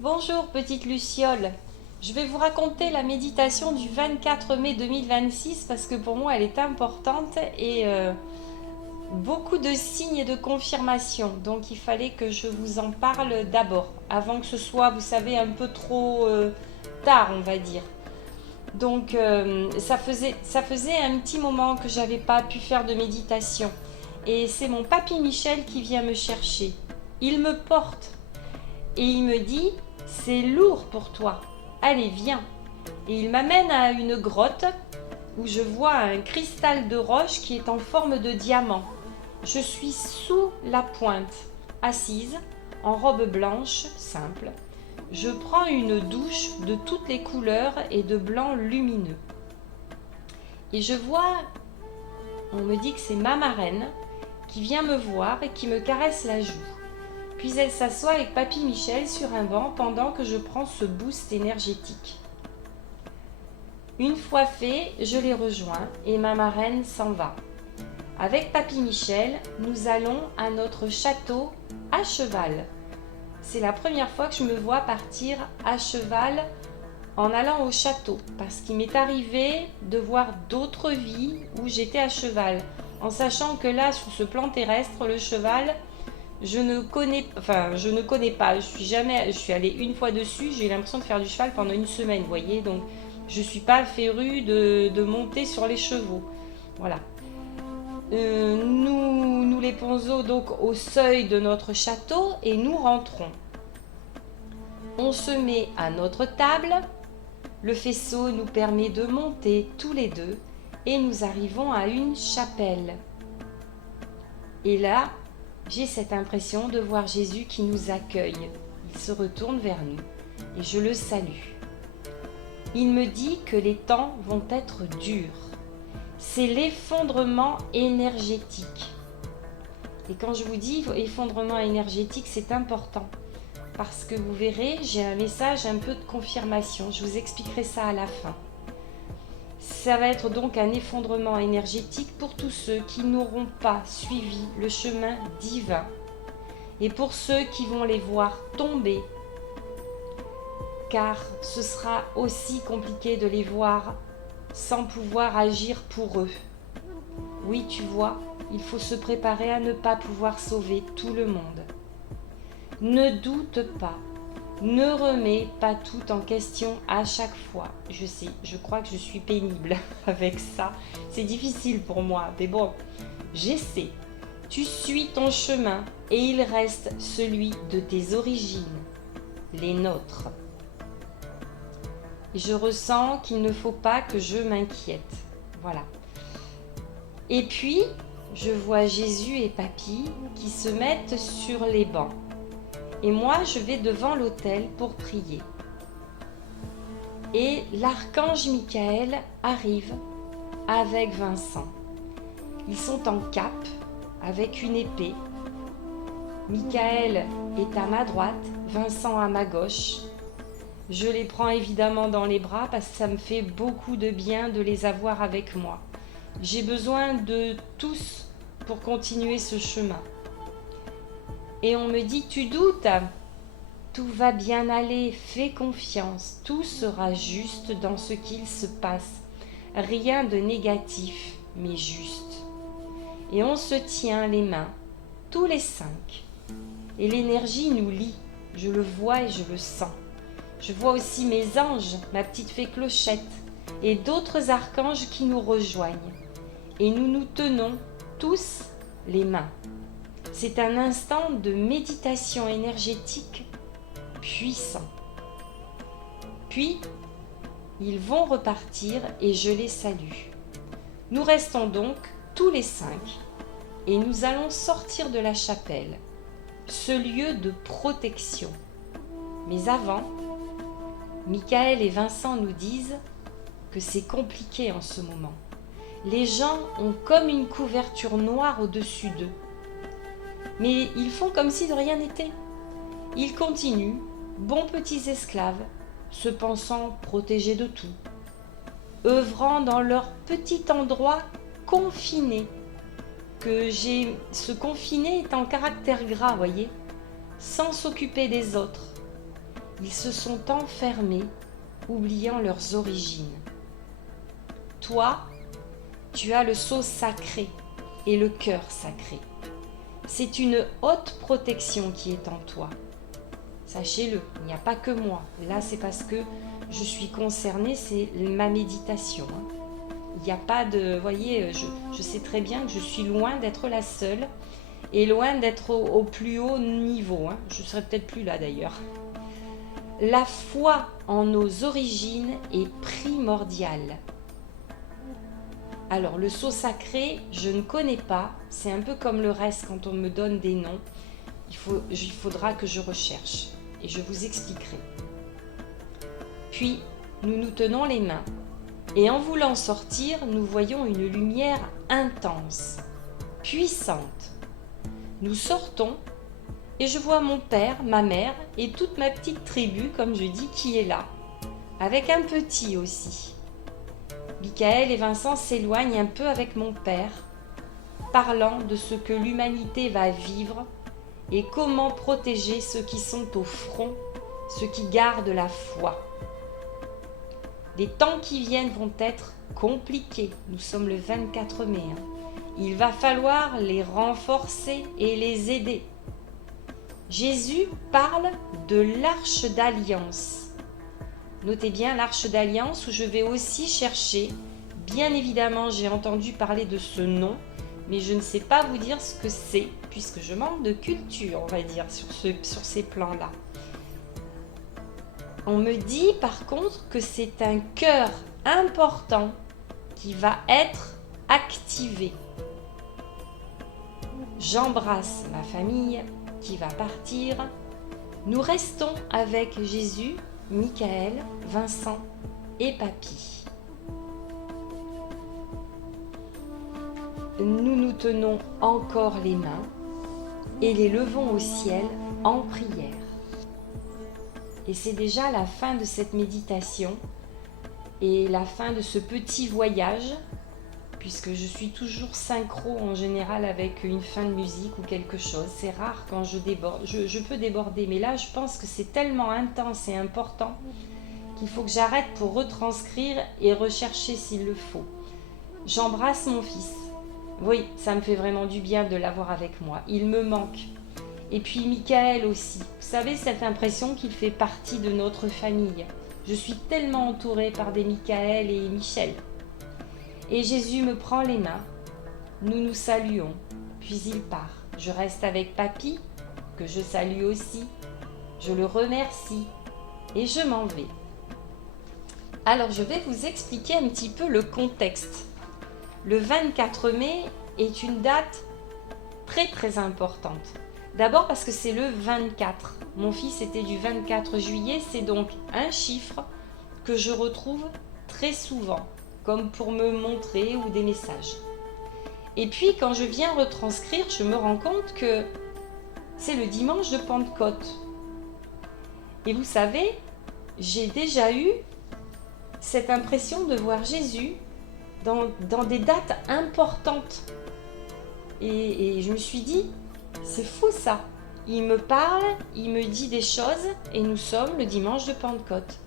Bonjour petite Luciole, je vais vous raconter la méditation du 24 mai 2026 parce que pour moi elle est importante et beaucoup de signes et de confirmations. Donc il fallait que je vous en parle d'abord, avant que ce soit, vous savez, un peu trop tard on va dire. Donc ça faisait un petit moment que j'avais pas pu faire de méditation. Et c'est mon papy Michel qui vient me chercher. Il me porte et il me dit, c'est lourd pour toi, allez viens. Et il m'amène à une grotte où je vois un cristal de roche qui est en forme de diamant. Je suis sous la pointe, assise, en robe blanche, simple. Je prends une douche de toutes les couleurs et de blanc lumineux. Et je vois, on me dit que c'est ma marraine qui vient me voir et qui me caresse la joue. Puis elle s'assoit avec Papy Michel sur un banc pendant que je prends ce boost énergétique. Une fois fait, je les rejoins et ma marraine s'en va. Avec Papy Michel, nous allons à notre château à cheval. C'est la première fois que je me vois partir à cheval en allant au château, parce qu'il m'est arrivé de voir d'autres vies où j'étais à cheval, en sachant que là, sur ce plan terrestre, le cheval, je ne connais pas. Je suis allée une fois dessus, j'ai eu l'impression de faire du cheval pendant une semaine, vous voyez, donc je suis pas férue de monter sur les chevaux. Voilà. Nous les ponceaux donc au seuil de notre château et nous rentrons. On se met à notre table. Le faisceau nous permet de monter tous les deux et nous arrivons à une chapelle. Et là, j'ai cette impression de voir Jésus qui nous accueille. Il se retourne vers nous et je le salue. Il me dit que les temps vont être durs. C'est l'effondrement énergétique. Et quand je vous dis effondrement énergétique, c'est important. Parce que vous verrez, j'ai un message un peu de confirmation. Je vous expliquerai ça à la fin. Ça va être donc un effondrement énergétique pour tous ceux qui n'auront pas suivi le chemin divin et pour ceux qui vont les voir tomber, car ce sera aussi compliqué de les voir sans pouvoir agir pour eux. Oui, tu vois, il faut se préparer à ne pas pouvoir sauver tout le monde. Ne doute pas. Ne remets pas tout en question à chaque fois. Je sais, je crois que je suis pénible avec ça. C'est difficile pour moi, mais bon, j'essaie. Tu suis ton chemin et il reste celui de tes origines, les nôtres. Et je ressens qu'il ne faut pas que je m'inquiète. Voilà. Et puis, je vois Jésus et Papy qui se mettent sur les bancs. Et moi, je vais devant l'autel pour prier. Et l'archange Michael arrive avec Vincent. Ils sont en cape, avec une épée. Michael est à ma droite, Vincent à ma gauche. Je les prends évidemment dans les bras parce que ça me fait beaucoup de bien de les avoir avec moi. J'ai besoin de tous pour continuer ce chemin. Et on me dit, tu doutes? Tout va bien aller, fais confiance, tout sera juste dans ce qu'il se passe. Rien de négatif, mais juste. Et on se tient les mains, tous les 5. Et l'énergie nous lie, je le vois et je le sens. Je vois aussi mes anges, ma petite fée Clochette, et d'autres archanges qui nous rejoignent. Et nous nous tenons tous les mains. C'est un instant de méditation énergétique puissant. Puis, ils vont repartir et je les salue. Nous restons donc tous les 5 et nous allons sortir de la chapelle, ce lieu de protection. Mais avant, Michael et Vincent nous disent que c'est compliqué en ce moment. Les gens ont comme une couverture noire au-dessus d'eux. Mais ils font comme si de rien n'était. Ils continuent, bons petits esclaves, se pensant protégés de tout, œuvrant dans leur petit endroit confiné, ce confiné est en caractère gras, voyez, sans s'occuper des autres. Ils se sont enfermés, oubliant leurs origines. Toi, tu as le sceau sacré et le cœur sacré. C'est une haute protection qui est en toi. Sachez-le, il n'y a pas que moi. Là, c'est parce que je suis concernée, c'est ma méditation. Il n'y a pas de... Vous voyez, je sais très bien que je suis loin d'être la seule et loin d'être au plus haut niveau. Je ne serai peut-être plus là d'ailleurs. La foi en nos origines est primordiale. Alors, le sceau sacré, je ne connais pas. C'est un peu comme le reste quand on me donne des noms. Il faudra que je recherche et je vous expliquerai. Puis, nous nous tenons les mains et en voulant sortir, nous voyons une lumière intense, puissante. Nous sortons et je vois mon père, ma mère et toute ma petite tribu, comme je dis, qui est là, avec un petit aussi. Michael et Vincent s'éloignent un peu avec mon père, parlant de ce que l'humanité va vivre et comment protéger ceux qui sont au front, ceux qui gardent la foi. Les temps qui viennent vont être compliqués. Nous sommes le 24 mai. Il va falloir les renforcer et les aider. Jésus parle de l'arche d'alliance. Notez bien l'arche d'alliance où je vais aussi chercher. Bien évidemment, j'ai entendu parler de ce nom, mais je ne sais pas vous dire ce que c'est, puisque je manque de culture, on va dire, sur ces plans-là. On me dit par contre que c'est un cœur important qui va être activé. J'embrasse ma famille qui va partir. Nous restons avec Jésus, Michael, Vincent et Papy. Nous nous tenons encore les mains et les levons au ciel en prière. Et c'est déjà la fin de cette méditation et la fin de ce petit voyage, puisque je suis toujours synchro en général avec une fin de musique ou quelque chose. C'est rare quand je déborde. Je peux déborder, mais là je pense que c'est tellement intense et important qu'il faut que j'arrête pour retranscrire et rechercher s'il le faut. J'embrasse mon fils. Oui, ça me fait vraiment du bien de l'avoir avec moi. Il me manque. Et puis Michael aussi. Vous savez, cette impression qu'il fait partie de notre famille. Je suis tellement entourée par des Michael et Michel. Et Jésus me prend les mains. Nous nous saluons. Puis il part. Je reste avec Papy, que je salue aussi. Je le remercie. Et je m'en vais. Alors, je vais vous expliquer un petit peu le contexte. Le 24 mai est une date très très importante. D'abord parce que c'est le 24. Mon fils était du 24 juillet, c'est donc un chiffre que je retrouve très souvent, comme pour me montrer ou des messages. Et puis quand je viens retranscrire, je me rends compte que c'est le dimanche de Pentecôte. Et vous savez, j'ai déjà eu cette impression de voir Jésus dans des dates importantes. Et je me suis dit, c'est fou ça. Il me parle, il me dit des choses et nous sommes le dimanche de Pentecôte.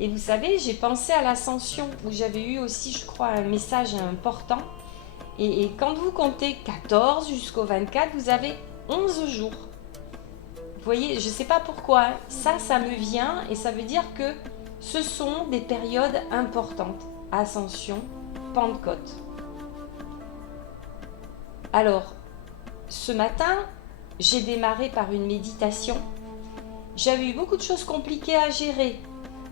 Et vous savez, j'ai pensé à l'Ascension où j'avais eu aussi, je crois, un message important. Et quand vous comptez 14 jusqu'au 24, vous avez 11 jours. Vous voyez, je ne sais pas pourquoi, ça me vient et ça veut dire que ce sont des périodes importantes. Ascension, Pentecôte. Alors, ce matin, j'ai démarré par une méditation. J'avais eu beaucoup de choses compliquées à gérer.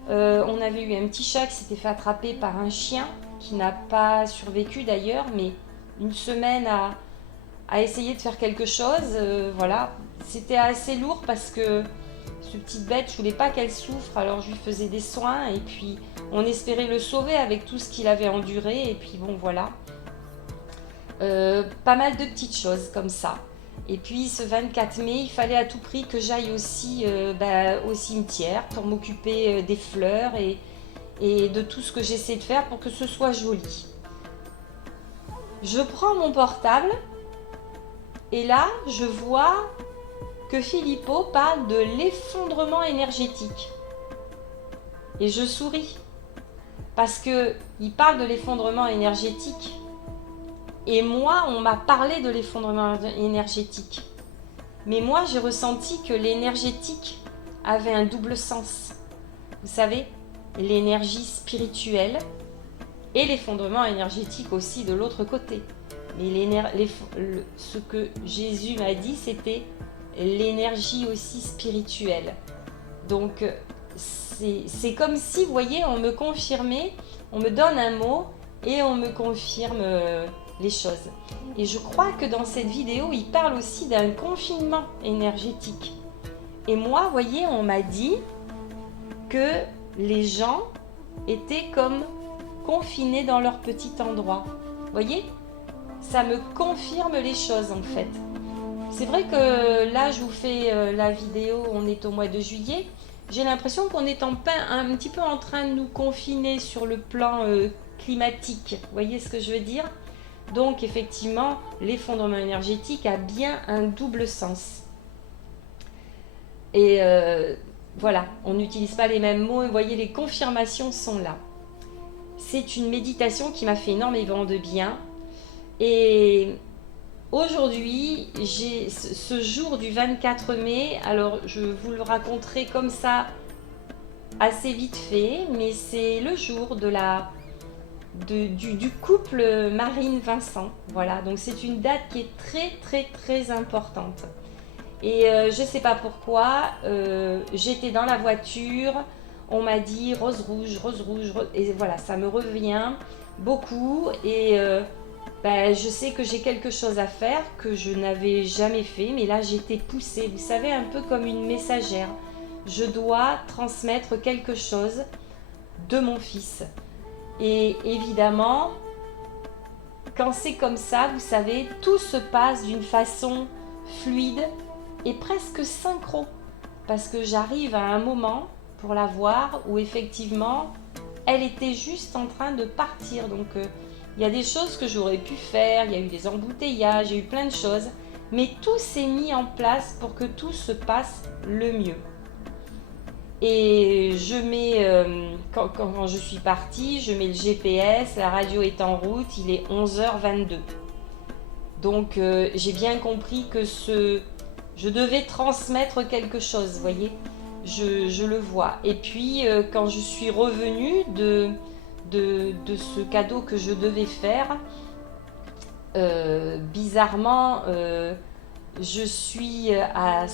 On avait eu un petit chat qui s'était fait attraper par un chien qui n'a pas survécu d'ailleurs, mais une semaine à essayer de faire quelque chose. Voilà, c'était assez lourd parce que ce petite bête, je voulais pas qu'elle souffre, alors je lui faisais des soins et puis on espérait le sauver avec tout ce qu'il avait enduré et puis bon voilà. Pas mal de petites choses comme ça. Et puis ce 24 mai, il fallait à tout prix que j'aille aussi au cimetière pour m'occuper des fleurs et de tout ce que j'essaie de faire pour que ce soit joli. Je prends mon portable et là, je vois que Filippo parle de l'effondrement énergétique. Et je souris, parce qu'il parle de l'effondrement énergétique. Et moi, on m'a parlé de l'effondrement énergétique. Mais moi, j'ai ressenti que l'énergétique avait un double sens. Vous savez, l'énergie spirituelle et l'effondrement énergétique aussi de l'autre côté. Mais ce que Jésus m'a dit, c'était l'énergie aussi spirituelle. Donc, c'est comme si, vous voyez, on me confirmait, on me donne un mot et on me confirme les choses. Et je crois que dans cette vidéo, il parle aussi d'un confinement énergétique. Et moi, vous voyez, on m'a dit que les gens étaient comme confinés dans leur petit endroit. Vous voyez, ça me confirme les choses en fait. C'est vrai que là, je vous fais la vidéo, on est au mois de juillet. J'ai l'impression qu'on est un petit peu en train de nous confiner sur le plan climatique. Vous voyez ce que je veux dire? Donc effectivement, l'effondrement énergétique a bien un double sens. Et voilà, on n'utilise pas les mêmes mots. Vous voyez, les confirmations sont là. C'est une méditation qui m'a fait énormément de bien. Et aujourd'hui, j'ai ce jour du 24 mai, alors je vous le raconterai comme ça, assez vite fait, mais c'est le jour du couple Marine-Vincent. Voilà, donc c'est une date qui est très très très importante. Et je ne sais pas pourquoi, j'étais dans la voiture, on m'a dit rose rouge, et voilà, ça me revient beaucoup. Et je sais que j'ai quelque chose à faire que je n'avais jamais fait, mais là j'étais poussée, vous savez, un peu comme une messagère. Je dois transmettre quelque chose de mon fils. Et évidemment, quand c'est comme ça, vous savez, tout se passe d'une façon fluide et presque synchro. Parce que j'arrive à un moment pour la voir où effectivement, elle était juste en train de partir. Donc, il y a des choses que j'aurais pu faire, il y a eu des embouteillages, il y a eu plein de choses. Mais tout s'est mis en place pour que tout se passe le mieux. Et je mets, quand je suis partie, je mets le GPS, la radio est en route, il est 11h22. Donc j'ai bien compris que je devais transmettre quelque chose, vous voyez, je le vois. Et puis quand je suis revenue de ce cadeau que je devais faire, bizarrement, je suis à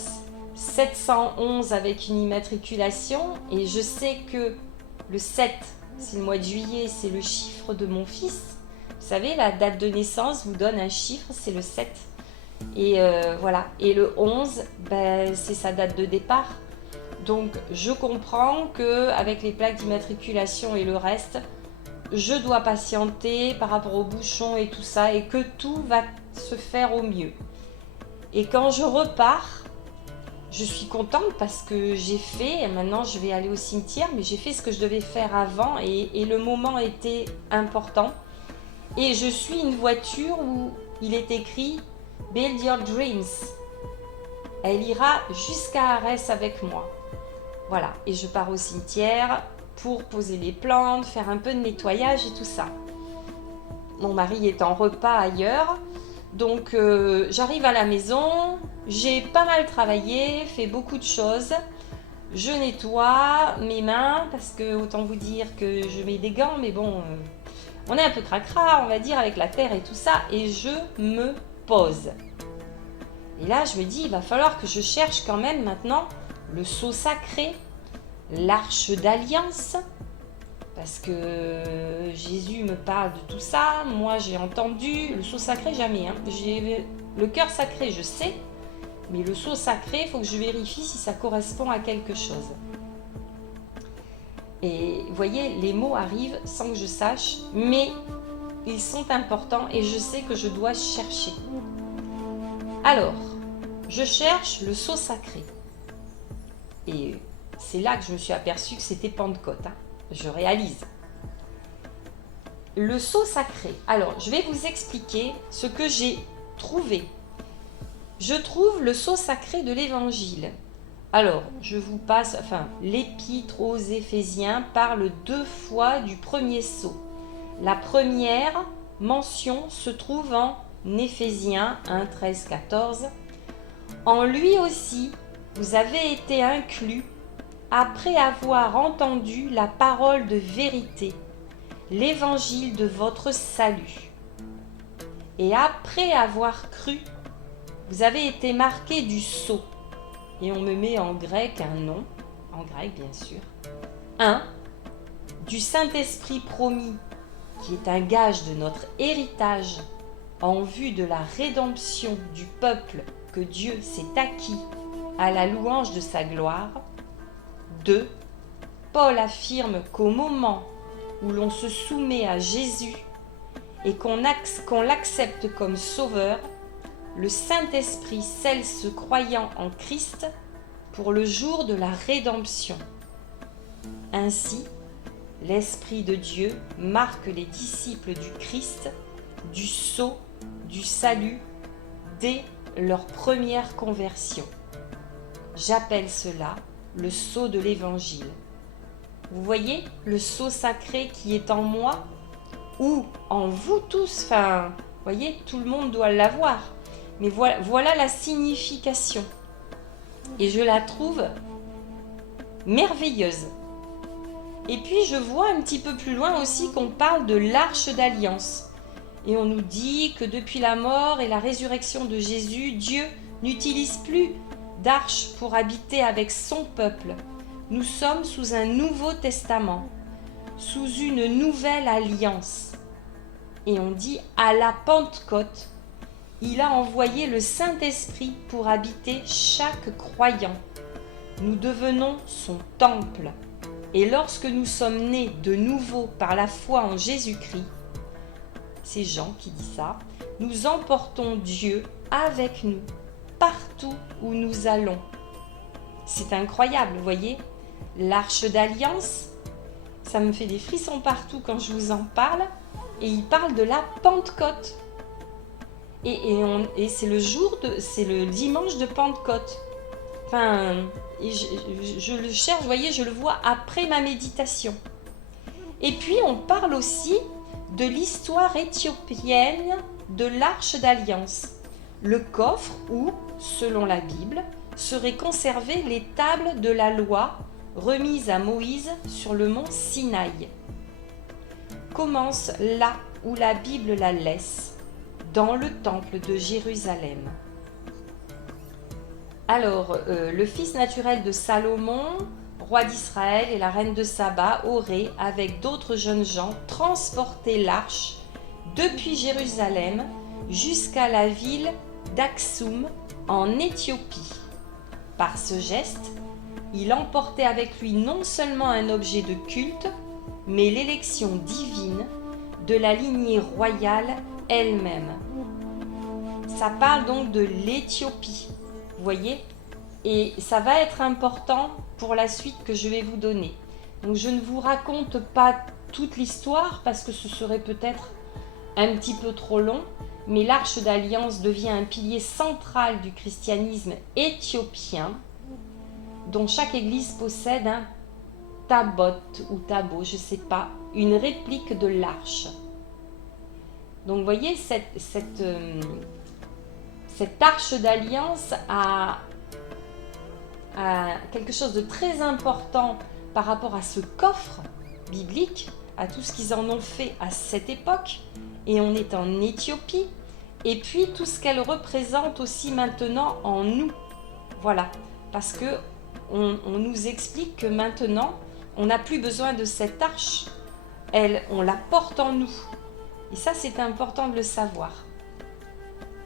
711 avec une immatriculation et je sais que le 7, c'est le mois de juillet, c'est le chiffre de mon fils. Vous savez, la date de naissance vous donne un chiffre, c'est le 7. Et voilà. Et le 11, c'est sa date de départ. Donc je comprends qu'avec les plaques d'immatriculation et le reste, je dois patienter par rapport aux bouchons et tout ça et que tout va se faire au mieux. Et quand je repars, je suis contente parce que j'ai fait, maintenant je vais aller au cimetière, mais j'ai fait ce que je devais faire avant et le moment était important. Et je suis une voiture où il est écrit « Build your dreams ». Elle ira jusqu'à Arès avec moi. Voilà, et je pars au cimetière pour poser les plantes, faire un peu de nettoyage et tout ça. Mon mari est en repas ailleurs. Donc j'arrive à la maison, j'ai pas mal travaillé, fait beaucoup de choses. Je nettoie mes mains parce que autant vous dire que je mets des gants, mais bon, on est un peu cracra, on va dire, avec la terre et tout ça. Et je me pose. Et là, je me dis, il va falloir que je cherche quand même maintenant le sceau sacré, l'arche d'alliance. Parce que Jésus me parle de tout ça, moi j'ai entendu, le sceau sacré jamais, hein. J'ai le cœur sacré je sais, mais le sceau sacré, il faut que je vérifie si ça correspond à quelque chose. Et vous voyez, les mots arrivent sans que je sache, mais ils sont importants et je sais que je dois chercher. Alors, je cherche le sceau sacré. Et c'est là que je me suis aperçue que c'était Pentecôte, hein. Je réalise. Le sceau sacré. Alors, je vais vous expliquer ce que j'ai trouvé. je trouve le sceau sacré de l'Évangile. Alors, je vous passe, l'épître aux Éphésiens parle 2 fois du premier sceau. La première mention se trouve en Éphésiens 1, 13, 14. En lui aussi, vous avez été inclus après avoir entendu la parole de vérité, l'évangile de votre salut. Et après avoir cru, vous avez été marqués du sceau. Et on me met en grec un nom, en grec bien sûr. 1. Du Saint-Esprit promis, qui est un gage de notre héritage en vue de la rédemption du peuple que Dieu s'est acquis à la louange de sa gloire. 2. Paul affirme qu'au moment où l'on se soumet à Jésus et qu'on l'accepte comme sauveur, le Saint-Esprit scelle ce croyant en Christ pour le jour de la rédemption. Ainsi, l'Esprit de Dieu marque les disciples du Christ du sceau du salut dès leur première conversion. J'appelle cela le sceau de l'Évangile. Vous voyez le sceau sacré qui est en moi ou en vous tous, vous voyez, tout le monde doit l'avoir. Mais voilà la signification. Et je la trouve merveilleuse. Et puis je vois un petit peu plus loin aussi qu'on parle de l'arche d'alliance. Et on nous dit que depuis la mort et la résurrection de Jésus, Dieu n'utilise plus d'arche pour habiter avec son peuple. Nous sommes sous un nouveau testament, sous une nouvelle alliance. Et on dit à la Pentecôte, il a envoyé le Saint-Esprit pour habiter chaque croyant. Nous devenons son temple. Et lorsque nous sommes nés de nouveau par la foi en Jésus-Christ, c'est Jean qui dit ça, nous emportons Dieu avec nous, partout où nous allons. C'est incroyable, vous voyez, l'arche d'alliance, ça me fait des frissons partout quand je vous en parle, et il parle de la Pentecôte. Et c'est le dimanche de Pentecôte. Je le cherche, vous voyez, je le vois après ma méditation. Et puis on parle aussi de l'histoire éthiopienne de l'arche d'alliance, le coffre où, selon la Bible, seraient conservées les tables de la loi remises à Moïse sur le mont Sinaï. Commence là où la Bible la laisse, dans le temple de Jérusalem. Alors, le fils naturel de Salomon, roi d'Israël, et la reine de Saba auraient, avec d'autres jeunes gens, transporté l'arche depuis Jérusalem jusqu'à la ville d'Aksum en Éthiopie. Par ce geste, il emportait avec lui non seulement un objet de culte, mais l'élection divine de la lignée royale elle-même. Ça parle donc de l'Éthiopie, vous voyez, et ça va être important pour la suite que je vais vous donner. Donc je ne vous raconte pas toute l'histoire parce que ce serait peut-être un petit peu trop long, mais l'arche d'alliance devient un pilier central du christianisme éthiopien, dont chaque église possède un tabot ou tabot, je ne sais pas, une réplique de l'arche. Donc vous voyez, cette arche d'alliance a quelque chose de très important par rapport à ce coffre biblique, à tout ce qu'ils en ont fait à cette époque, et on est en Éthiopie, et puis tout ce qu'elle représente aussi maintenant en nous. Voilà, parce que on nous explique que maintenant, on n'a plus besoin de cette arche, on la porte en nous. Et ça, c'est important de le savoir.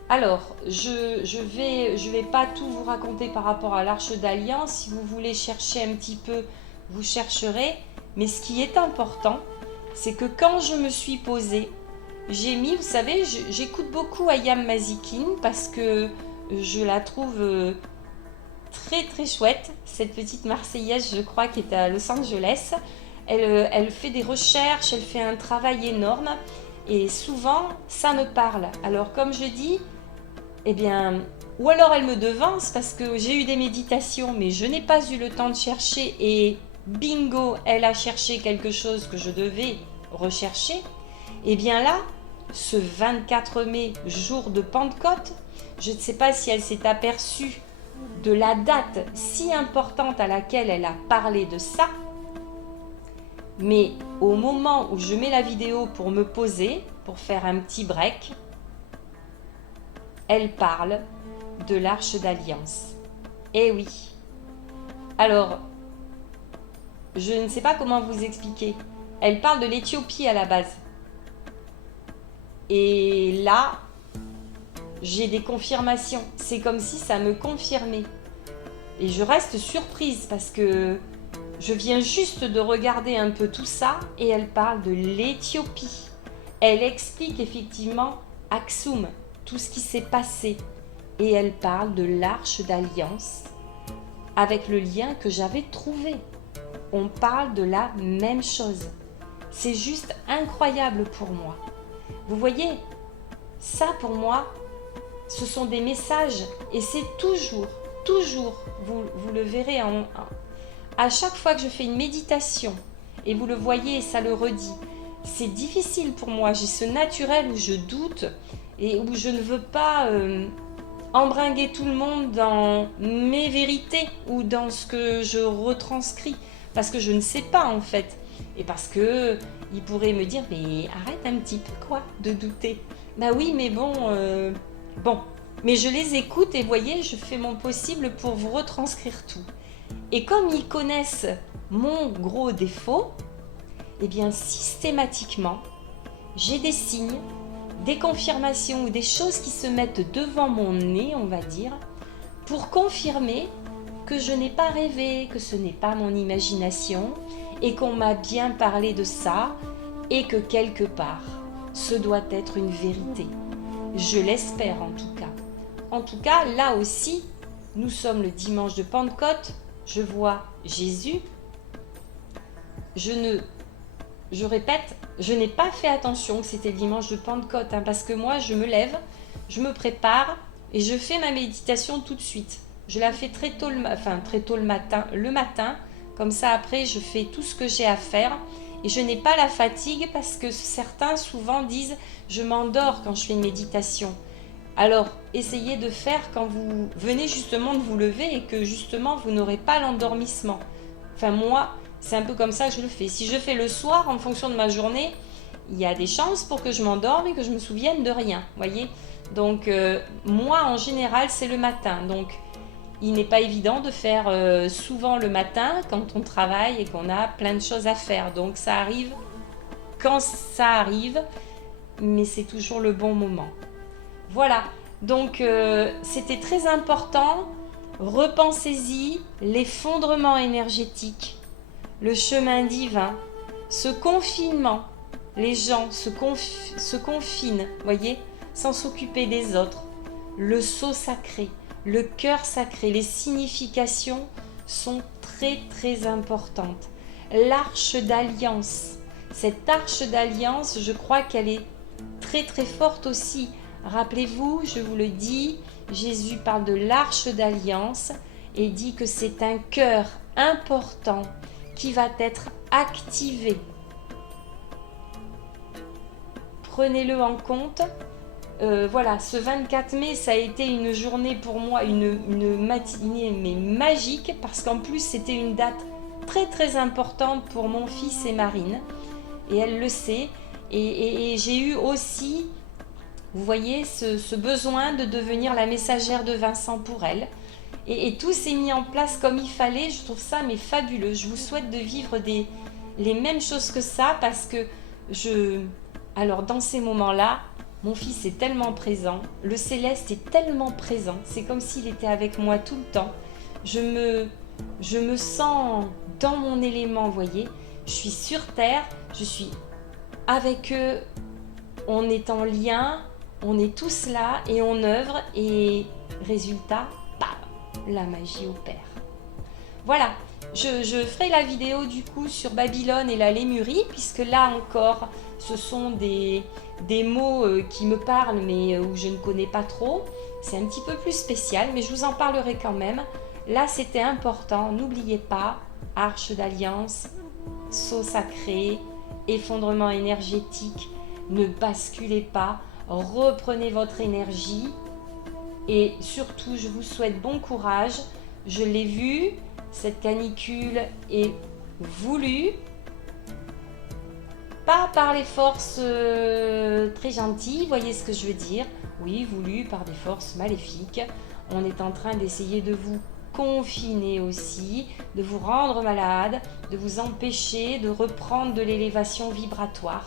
Alors, je vais pas tout vous raconter par rapport à l'arche d'alliance. Si vous voulez chercher un petit peu, vous chercherez. Mais ce qui est important, c'est que quand je me suis posée, j'ai mis, vous savez, j'écoute beaucoup Ayam Mazikin parce que je la trouve très très chouette. Cette petite Marseillaise, je crois, qui est à Los Angeles. Elle fait des recherches, elle fait un travail énorme. Et souvent, ça me parle. Alors, comme je dis, eh bien, Ou alors elle me devance parce que j'ai eu des méditations, mais je n'ai pas eu le temps de chercher et bingo, elle a cherché quelque chose que je devais rechercher. Et bien là, ce 24 mai, jour de Pentecôte, je ne sais pas si elle s'est aperçue de la date si importante à laquelle elle a parlé de ça, mais au moment où je mets la vidéo pour me poser, pour faire un petit break, elle parle de l'Arche d'Alliance. Eh oui. Alors, je ne sais pas comment vous expliquer. Elle parle de l'Éthiopie à la base. Et là, j'ai des confirmations. C'est comme si ça me confirmait. Et je reste surprise parce que je viens juste de regarder un peu tout ça et elle parle de l'Éthiopie. Elle explique effectivement Aksum, tout ce qui s'est passé. Et elle parle de l'Arche d'Alliance avec le lien que j'avais trouvé. On parle de la même chose. C'est juste incroyable pour moi. Vous voyez, ça pour moi, ce sont des messages et c'est toujours, vous le verrez à chaque fois que je fais une méditation et vous le voyez et ça le redit, c'est difficile pour moi. J'ai ce naturel où je doute et où je ne veux pas embringuer tout le monde dans mes vérités ou dans ce que je retranscris parce que je ne sais pas en fait et parce que il pourrait me dire mais arrête un petit peu quoi de douter. Bah oui mais bon mais je les écoute et voyez je fais mon possible pour vous retranscrire tout et comme ils connaissent mon gros défaut et bien systématiquement j'ai des signes, des confirmations ou des choses qui se mettent devant mon nez, on va dire, pour confirmer que je n'ai pas rêvé, que ce n'est pas mon imagination et qu'on m'a bien parlé de ça et que quelque part, ce doit être une vérité. Je l'espère en tout cas. En tout cas, là aussi, nous sommes le dimanche de Pentecôte, je vois Jésus. Je répète, je n'ai pas fait attention que c'était dimanche de Pentecôte, parce que moi, je me lève, je me prépare et je fais ma méditation tout de suite. Je la fais très tôt le matin, comme ça après, je fais tout ce que j'ai à faire et je n'ai pas la fatigue parce que certains souvent disent « je m'endors quand je fais une méditation ». Alors, essayez de faire quand vous venez justement de vous lever et que justement, vous n'aurez pas l'endormissement. Enfin, moi, c'est un peu comme ça que je le fais. Si je fais le soir, en fonction de ma journée, il y a des chances pour que je m'endorme et que je me souvienne de rien, voyez. Donc, moi, en général, c'est le matin. Donc, il n'est pas évident de faire souvent le matin quand on travaille et qu'on a plein de choses à faire. Donc, ça arrive quand ça arrive, mais c'est toujours le bon moment. Voilà, donc c'était très important. Repensez-y, l'effondrement énergétique, le chemin divin, ce confinement, les gens se confinent, voyez, sans s'occuper des autres. Le sceau sacré, le cœur sacré, les significations sont très très importantes. L'arche d'alliance, cette arche d'alliance, je crois qu'elle est très très forte aussi. Rappelez-vous, je vous le dis, Jésus parle de l'arche d'alliance et dit que c'est un cœur important qui va être activé. Prenez-le en compte. Voilà, ce 24 mai, ça a été une journée pour moi, une matinée mais magique parce qu'en plus c'était une date très très importante pour mon fils et Marine et elle le sait et j'ai eu aussi, vous voyez, ce besoin de devenir la messagère de Vincent pour elle et tout s'est mis en place comme il fallait. Je trouve ça mais fabuleux. Je vous souhaite de vivre les mêmes choses que ça parce que alors dans ces moments-là, mon fils est tellement présent, le céleste est tellement présent, c'est comme s'il était avec moi tout le temps. Je me sens dans mon élément, vous voyez. Je suis sur terre, je suis avec eux, on est en lien, on est tous là et on œuvre et résultat, bam, la magie opère. Voilà, je ferai la vidéo du coup sur Babylone et la Lémurie puisque là encore, ce sont des mots qui me parlent mais où je ne connais pas trop. C'est un petit peu plus spécial, mais je vous en parlerai quand même. Là, c'était important. N'oubliez pas, arche d'alliance, sceau sacré, effondrement énergétique. Ne basculez pas. Reprenez votre énergie. Et surtout, je vous souhaite bon courage. Je l'ai vu, cette canicule est voulue. Pas par les forces très gentilles, voyez ce que je veux dire. Oui, voulu par des forces maléfiques. On est en train d'essayer de vous confiner aussi, de vous rendre malade, de vous empêcher de reprendre de l'élévation vibratoire.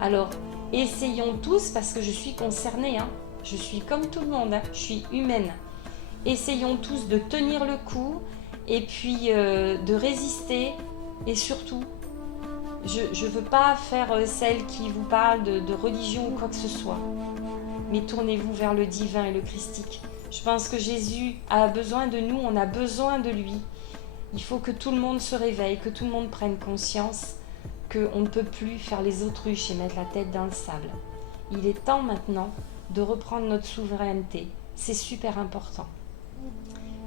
Alors, essayons tous, parce que je suis concernée, hein. Je suis comme tout le monde, hein. Je suis humaine. Essayons tous de tenir le coup et puis de résister et surtout, je ne veux pas faire celle qui vous parle de religion ou quoi que ce soit. Mais tournez-vous vers le divin et le christique. Je pense que Jésus a besoin de nous, on a besoin de lui. Il faut que tout le monde se réveille, que tout le monde prenne conscience qu'on ne peut plus faire les autruches et mettre la tête dans le sable. Il est temps maintenant de reprendre notre souveraineté. C'est super important.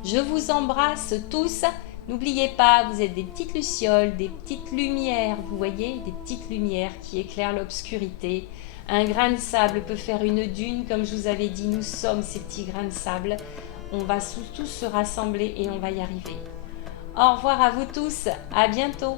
Je vous embrasse tous. N'oubliez pas, vous êtes des petites lucioles, des petites lumières, vous voyez, des petites lumières qui éclairent l'obscurité. Un grain de sable peut faire une dune, comme je vous avais dit, nous sommes ces petits grains de sable. On va tous se rassembler et on va y arriver. Au revoir à vous tous, à bientôt.